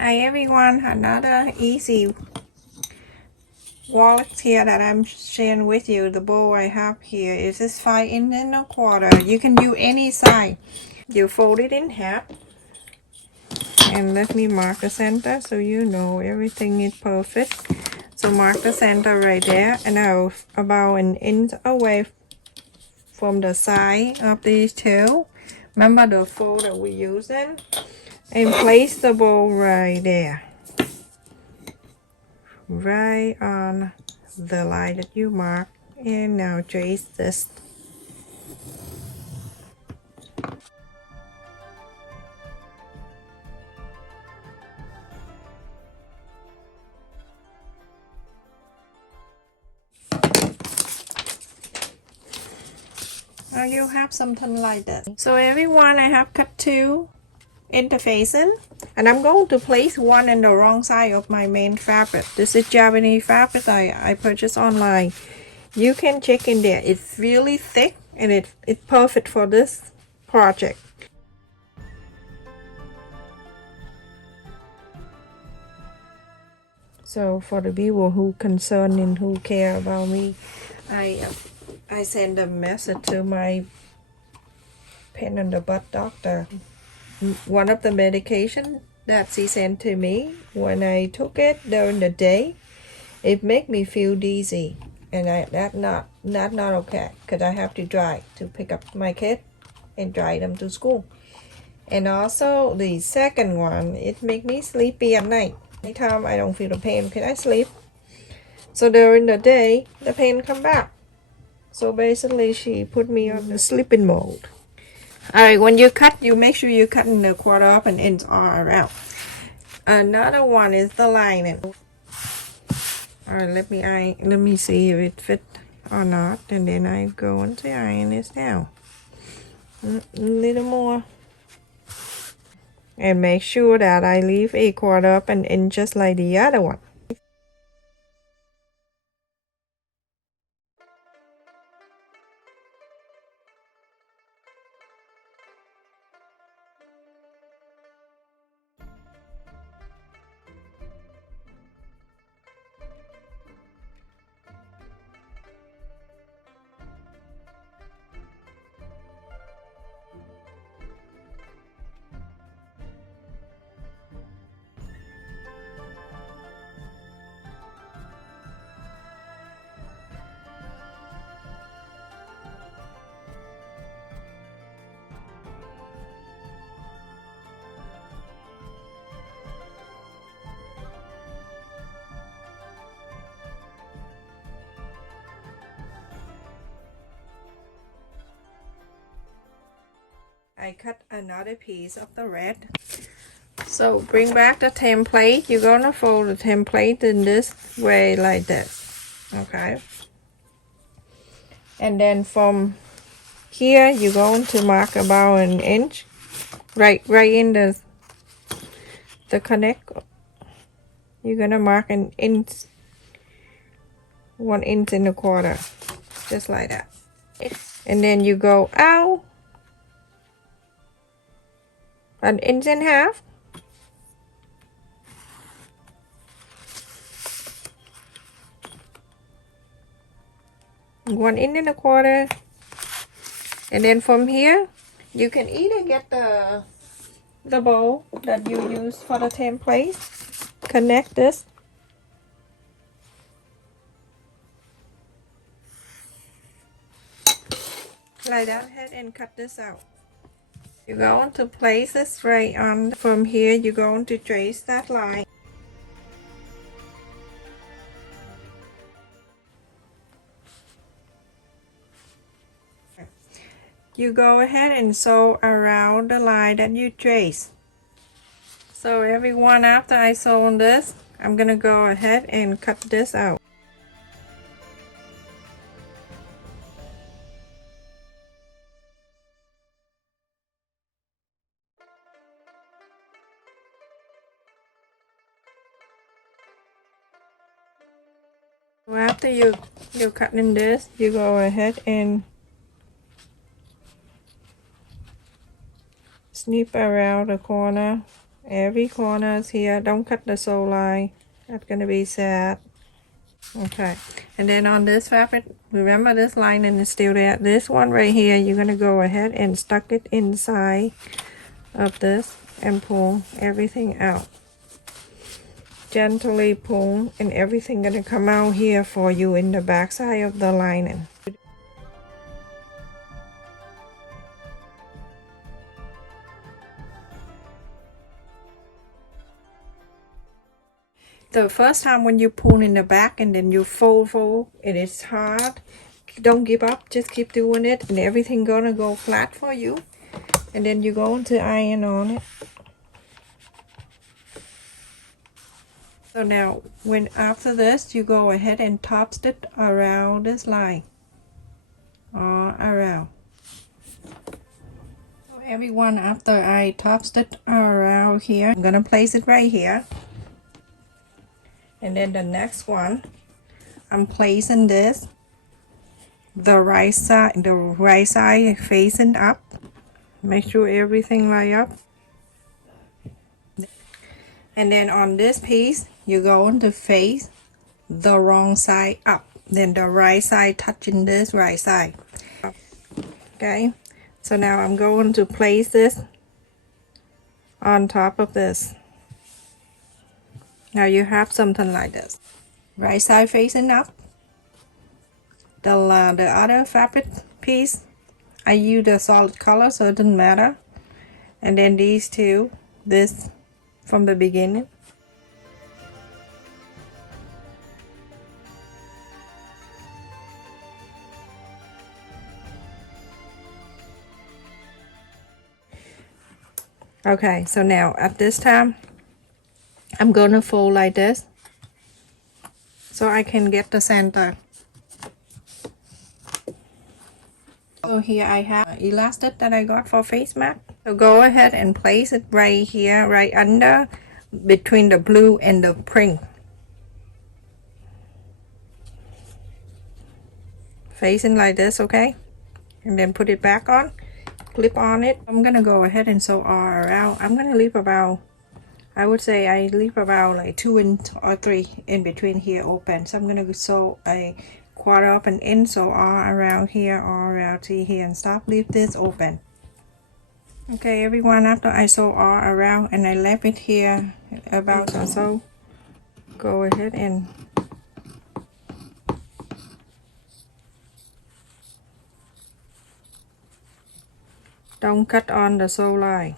Hi everyone, another easy wallet here that I'm sharing with you. The bowl I have here is this 5 inch and a quarter. You can do any size. You fold it in half and let me mark the center so you know everything is perfect. So mark the center right there, and now about an inch away from the side of these two. Remember the fold that we're using, and place the bowl right there, right on the line that you mark. And now trace this. Now you have something like this. So everyone, I have cut two interfacing, and I'm going to place one in the wrong side of my main fabric. This is Japanese fabric I purchased online. You can check in there. It's really thick and it's perfect for this project. So for the people who concerned and who care about me, I send a message to my pain in the butt doctor. One of the medication that she sent to me, when I took it during the day, it made me feel dizzy, and that's not okay, because I have to drive to pick up my kid and drive them to school. And also the second one, it make me sleepy at night. Anytime I don't feel the pain, can I sleep? So during the day, the pain come back. So basically, she put me on the sleeping mode. Alright, when you cut, you make sure you cut in the quarter up and ends all around. Another one is the lining. Alright, let me see if it fit or not, and then I go and iron this down. A little more. And make sure that I leave a quarter up and end just like the other one. I cut another piece of the red. So bring back the template. You're gonna fold the template in this way like this. Okay. And then from here you're going to mark about an inch. Right in the connect. You're gonna mark an inch, 1 inch and a quarter. Just like that. And then you go out 1 inch and a half. One inch and a quarter. And then from here you can either get the bowl that you use for the template, connect this, like that, ahead and cut this out. You're going to place this right on. From here you're going to trace that line. You go ahead and sew around the line that you trace. So everyone, after I sew on this, I'm gonna go ahead and cut this out. So after you're cutting this, you go ahead and snip around the corner every corners here. Don't cut the sew line, that's gonna be sad. Okay, and then on this fabric, remember this lining is still there. This one right here, you're gonna go ahead and stuck it inside of this and pull everything out. Gently pull, and everything gonna come out here for you in the back side of the lining. The first time when you pull in the back and then you fold, it is hard. Don't give up, just keep doing it, and everything gonna go flat for you. And then you're going to iron on it. So now, when after this, you go ahead and top stitch around this line, all around. So everyone, after I top stitch around here, I'm gonna place it right here. And then the next one, I'm placing this the right side facing up. Make sure everything line up. And then on this piece, you're going to face the wrong side up, then the right side touching this right side. Okay, so now I'm going to place this on top of this. Now you have something like this, right side facing up. The other fabric piece, I use a solid color, so it doesn't matter. And then these two, this from the beginning. Okay, so now at this time, I'm gonna fold like this so I can get the center. So here I have elastic that I got for face mat. So go ahead and place it right here, right under, between the blue and the pink. Facing like this, okay? And then put it back on, clip on it. I'm gonna go ahead and sew all around. I'm gonna leave about, I would say I leave about like 2 or 3 in between here open. So I'm gonna sew a 1/4 of an inch, so all around here, all around to here, and stop, leave this open. Okay everyone, after I sew all around and I left it here about so, go ahead and don't cut on the sew line.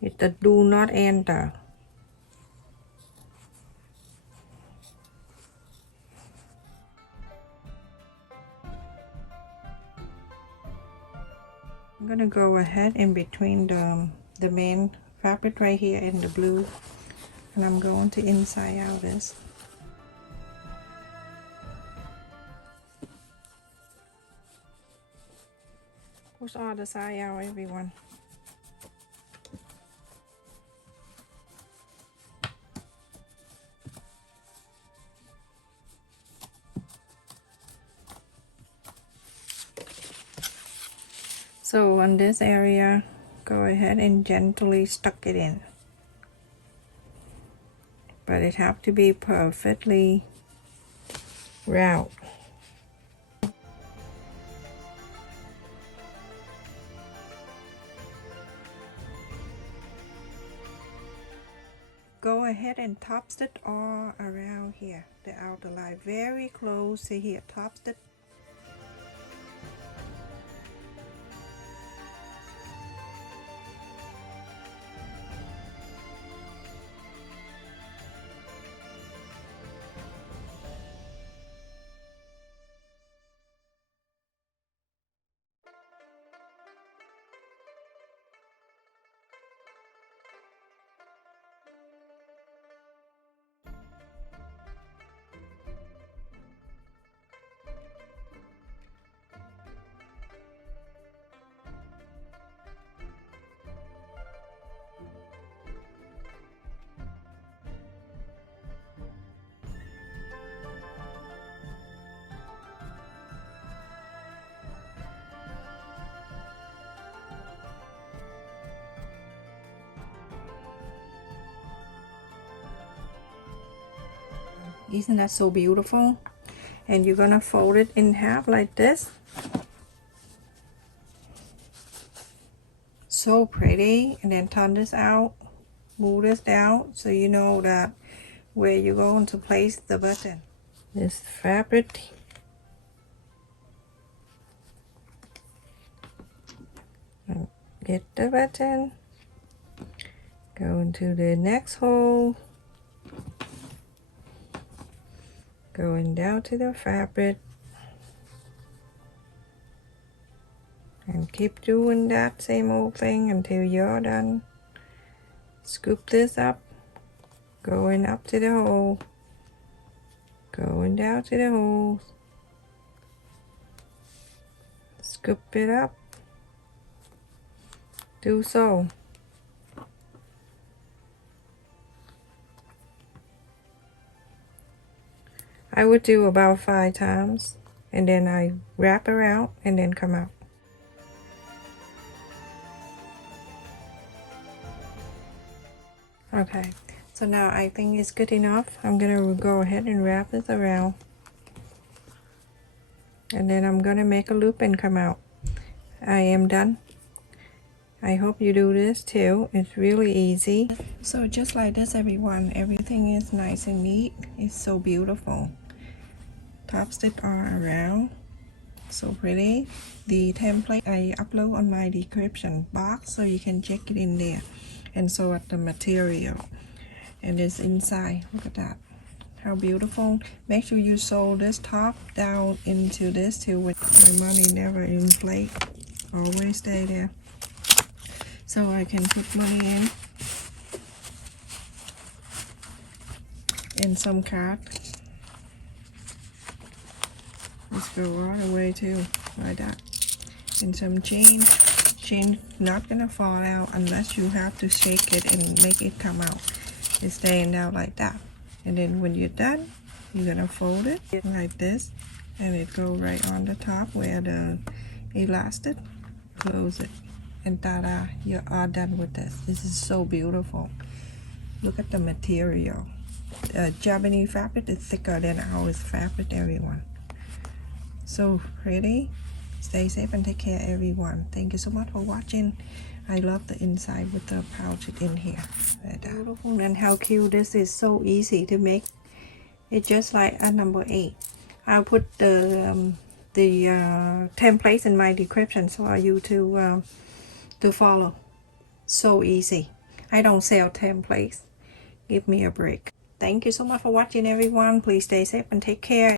It do not enter. I'm gonna go ahead in between the main fabric right here and the blue, and I'm going to inside out this. Push all the side out everyone. So on this area, go ahead and gently stuck it in. But it have to be perfectly round. Go ahead and top stitch all around here, the outer line, very close to here, top stitch. Isn't that so beautiful? And you're gonna fold it in half like this. So pretty. And then turn this out, move this down so you know that where you're going to place the button. This fabric, and get the button, go into the next hole, going down to the fabric, and keep doing that same old thing until you're done. Scoop this up, going up to the hole, going down to the holes, scoop it up, do so. I would do about 5 times, and then I wrap around and then come out. Okay, so now I think it's good enough. I'm gonna go ahead and wrap this around, and then I'm gonna make a loop and come out. I am done. I hope you do this too. It's really easy. So just like this, everyone, everything is nice and neat. It's so beautiful. Top stitch all around, so pretty. The template I upload on my description box, so you can check it in there. And so at the material, and it's inside. Look at that, how beautiful. Make sure you sew this top down into this too. With my money never inflate, always stay there, so I can put money in some card. Let's go all the way too, like that. And some chain not gonna fall out unless you have to shake it and make it come out. It's staying out like that. And then when you're done, you're gonna fold it like this, and it go right on the top where the elastic. Close it, and ta-da, you are done with this. This is so beautiful. Look at the material. Japanese fabric is thicker than ours fabric, everyone. So pretty. Stay safe and take care, everyone. Thank you so much for watching. I love the inside with the pouch in here. Beautiful, and how cute this is. So easy to make. It's just like a number 8. I'll put the templates in my description for you to follow. So easy. I don't sell templates. Give me a break. Thank you so much for watching, everyone. Please stay safe and take care.